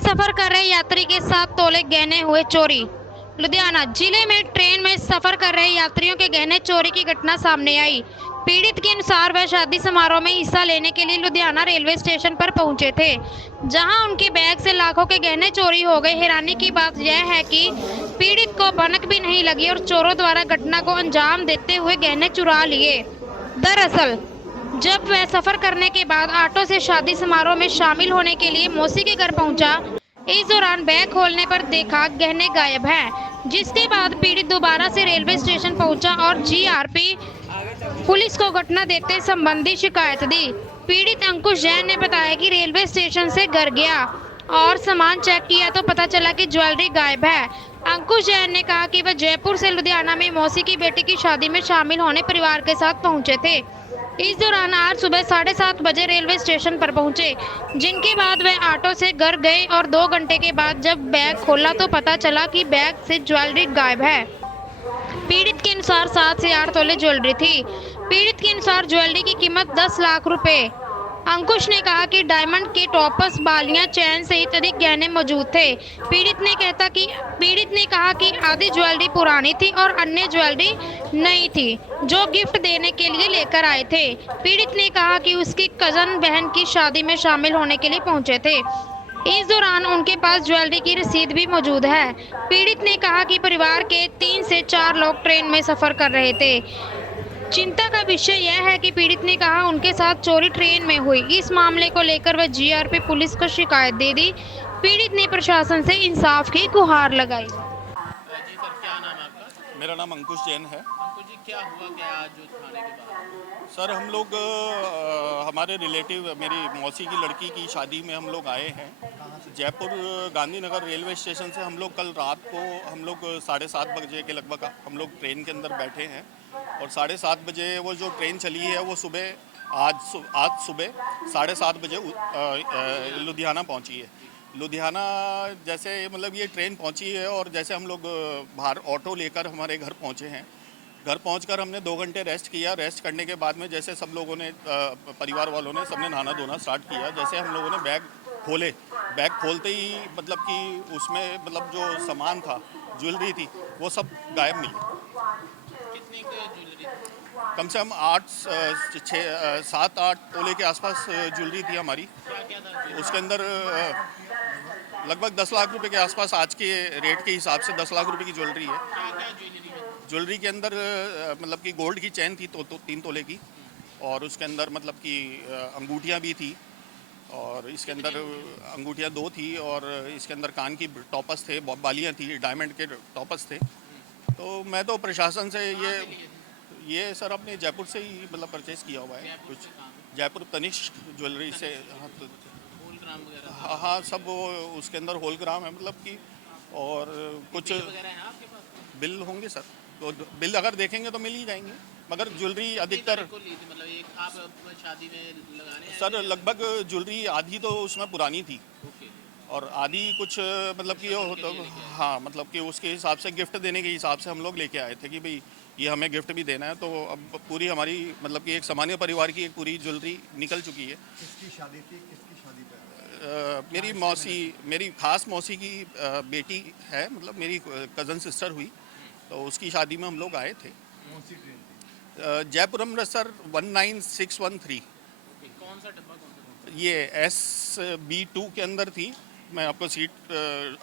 सफर कर रहे यात्री के 7 तोले गहने हुए चोरी। लुधियाना जिले में ट्रेन में सफर कर रहे यात्रियों के गहने चोरी की घटना सामने आई। पीड़ित के अनुसार वह शादी समारोह में हिस्सा लेने के लिए लुधियाना रेलवे स्टेशन पर पहुंचे थे, जहां उनके बैग से लाखों के गहने चोरी हो गए। हैरानी की बात यह है कि पीड़ित को भनक भी नहीं लगी और चोरों द्वारा घटना को अंजाम देते हुए गहने चुरा लिए। दरअसल जब वह सफर करने के बाद ऑटो से शादी समारोह में शामिल होने के लिए मौसी के घर पहुंचा, इस दौरान बैग खोलने पर देखा गहने गायब हैं, जिसके बाद पीड़ित दोबारा से रेलवे स्टेशन पहुंचा और जीआरपी पुलिस को घटना देखते संबंधी शिकायत दी। पीड़ित अंकुश जैन ने बताया कि रेलवे स्टेशन से घर गया और सामान चेक किया तो पता चला कि ज्वेलरी गायब है। अंकुश जैन ने कहा कि वह जयपुर से लुधियाना में मौसी की बेटी की शादी में शामिल होने परिवार के साथ पहुंचे थे। इस दौरान आज सुबह 7:30 बजे रेलवे स्टेशन पर पहुंचे, जिनके बाद वह ऑटो से घर गए और 2 घंटे के बाद जब बैग खोला तो पता चला कि बैग से ज्वेलरी गायब है। पीड़ित के अनुसार 7 से 8 तोले ज्वेलरी थी। पीड़ित के अनुसार ज्वेलरी की कीमत 10 लाख रुपए। अंकुश ने कहा कि डायमंड के टॉपर्स, बालियां, चैन सहित अधिक गहने मौजूद थे। पीड़ित ने कहा कि आधी ज्वेलरी पुरानी थी और अन्य ज्वेलरी नई थी, जो गिफ्ट देने के लिए लेकर आए थे। पीड़ित ने कहा कि उसकी कजन बहन की शादी में शामिल होने के लिए पहुंचे थे। इस दौरान उनके पास ज्वेलरी की रसीद भी मौजूद है। पीड़ित ने कहा कि परिवार के 3 से 4 लोग ट्रेन में सफर कर रहे थे। चिंता का विषय यह है कि पीड़ित ने कहा उनके साथ चोरी ट्रेन में हुई। इस मामले को लेकर वह जीआरपी पुलिस को शिकायत दे दी। पीड़ित ने प्रशासन से इंसाफ की गुहार लगाई। जी सर, क्या नाम है आपका? मेरा नाम अंकुश जैन है। अंकुर जी, क्या हुआ क्या आज जो थाने के बाद? सर हम लोग हमारे रिलेटिव मेरी मौसी की लड़की की शादी में हम लोग आए हैं। जयपुर गांधीनगर रेलवे स्टेशन से हम लोग कल रात को हम लोग 7:30 बजे के लगभग हम लोग ट्रेन के अंदर बैठे हैं और 7:30 बजे वो जो ट्रेन चली है वो आज सुबह 7:30 बजे लुधियाना पहुंची है। लुधियाना जैसे मतलब ये ट्रेन पहुंची है और जैसे हम लोग बाहर ऑटो लेकर हमारे घर पहुंचे हैं। घर पहुंचकर हमने 2 घंटे रेस्ट किया। रेस्ट करने के बाद में जैसे सब लोगों ने परिवार वालों ने सबने नहाना धोना स्टार्ट किया। जैसे हम लोगों ने बैग खोलते ही मतलब कि उसमें मतलब जो सामान था, ज्वेलरी थी, वो सब गायब मिली। कितनी की ज्वेलरी थी? कम से कम 7-8 तोले के आसपास ज्वेलरी थी हमारी। क्या क्या था ज्वेलरी? उसके अंदर लगभग 10 लाख रुपए के आसपास, आज के रेट के हिसाब से 10 लाख रुपए की ज्वेलरी है। क्या क्या ज्वेलरी में? ज्वेलरी के अंदर मतलब कि गोल्ड की चैन थी तो 3 तोले की, और उसके अंदर मतलब कि अंगूठियाँ भी थी, और इसके अंदर अंगूठियाँ 2 थी, और इसके अंदर कान की टॉपर्स थे, बालियाँ थी, डायमंड के टॉपर्स थे। तो मैं तो प्रशासन से कहाँ से लिए थे? ये सर अपने जयपुर से ही मतलब परचेज़ किया हुआ है जयपुर कुछ। से कहाँ पे? जयपुर तनिष्क ज्वेलरी से। हाँ होलग्राम वगैरह हाँ था? हाँ, सब वो उसके अंदर होलग्राम है मतलब कि, और कुछ बिल वगैरह है आपके पास? बिल होंगे सर, तो बिल अगर देखेंगे तो मिल ही जाएंगे, मगर ज्वेलरी कितनी अधिकतर तारीख को ली थी? मतलब एक आप अपनी शादी में लगाने आए सर थे? लगभग ज्वेलरी आधी तो उसमें पुरानी थी ओके। और आधी कुछ मतलब कि कस्टमर के तो लिए लेके आए? हाँ, मतलब कि उसके हिसाब से गिफ्ट देने के हिसाब से हम लोग लेके आए थे कि भाई ये हमें गिफ्ट भी देना है। तो अब पूरी हमारी मतलब कि एक सामान्य परिवार की एक पूरी ज्वेलरी निकल चुकी है। किसकी शादी थी, किसकी शादी पे आए? मेरी मौसी, मेरी खास मौसी की बेटी है, मतलब मेरी कज़न सिस्टर हुई, तो उसकी शादी में हम लोग आए थे। कौन सी ट्रेन थी? जयपुर अमृतसर 19613। ओके, कौन सा डब्बा कौन सा? ये SB2 के अंदर थी। मैं आपको सीट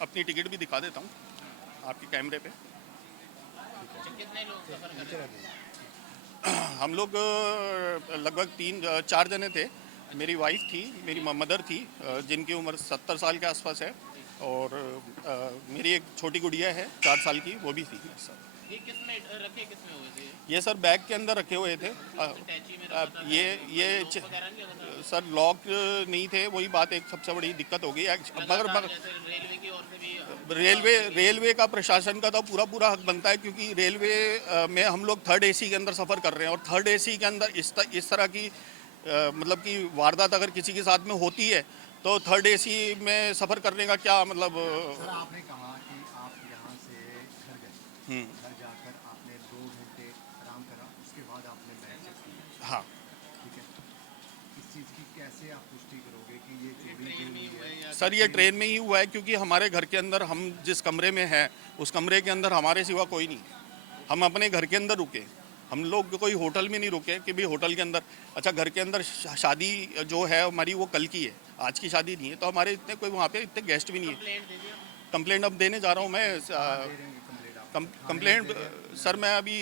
अपनी टिकट भी दिखा देता हूँ आपके कैमरे पे। अच्छा, कितने लोग सफर कर रहे थे? हम लोग लगभग 3-4 जने थे। मेरी वाइफ थी, मेरी मदर थी जिनकी उम्र 70 साल के आसपास है, और मेरी एक छोटी गुड़िया है 4 साल की, वो भी थी मेरे साथ। ये किस में रखे, किस में हुए थे? ये सर बैग के अंदर रखे हुए थे। अटैची में रखा था? ये लॉक वगैरह नहीं लगा था? सर लॉक नहीं थे, वही बात एक सबसे बड़ी दिक्कत हो गई। मगर लगातार जैसे रेलवे की ओर से भी रेलवे का प्रशासन का तो पूरा हक बनता है, क्योंकि रेलवे में हम लोग 3rd AC के अंदर सफ़र कर रहे हैं, और 3rd AC के अंदर इस तरह की मतलब कि वारदात अगर किसी के साथ में होती है तो 3rd AC में सफ़र करने का क्या मतलब। सर आपने कहा कि आप यहाँ से घर गए, घर जाकर आपने 2 घंटे आराम करा, उसके बाद आपने बैग चेक किया, हाँ, ठीक है? इस चीज़ की कैसे आप पुष्टि करोगे कि ये चोरी जो हुई है? सर ये ट्रेन में ही हुआ है, क्योंकि हमारे घर के अंदर, हम जिस कमरे में हैं उस कमरे के अंदर हमारे सिवा कोई नहीं है। हम अपने घर के अंदर रुके, हम लोग कोई होटल में नहीं रुके कि भाई होटल के अंदर। अच्छा, घर के अंदर शादी जो है हमारी वो कल की है, आज की शादी नहीं है, तो हमारे इतने कोई वहाँ पे इतने गेस्ट भी नहीं है। कंप्लेंट अब देने जा रहा हूँ मैं। दे रहे हैं कंप्लेंट आप? कंप्लेंट सर मैं अभी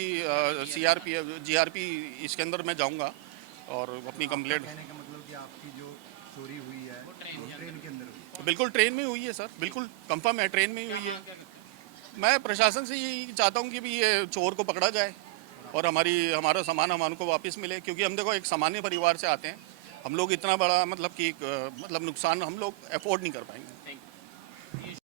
GRP इसके अंदर मैं जाऊँगा और अपनी कंप्लेंट। कहने का मतलब कि आपकी जो चोरी हुई है वो ट्रेन के अंदर हुई? बिल्कुल ट्रेन में हुई है सर, बिल्कुल कंफर्म है, ट्रेन में ही हुई है। मैं प्रशासन से यही चाहता हूँ कि भी ये चोर को पकड़ा जाए और हमारा सामान हमको वापस मिले, क्योंकि हम देखो एक सामान्य परिवार से आते हैं, हम लोग इतना बड़ा मतलब कि मतलब नुकसान हम लोग अफोर्ड नहीं कर पाएंगे।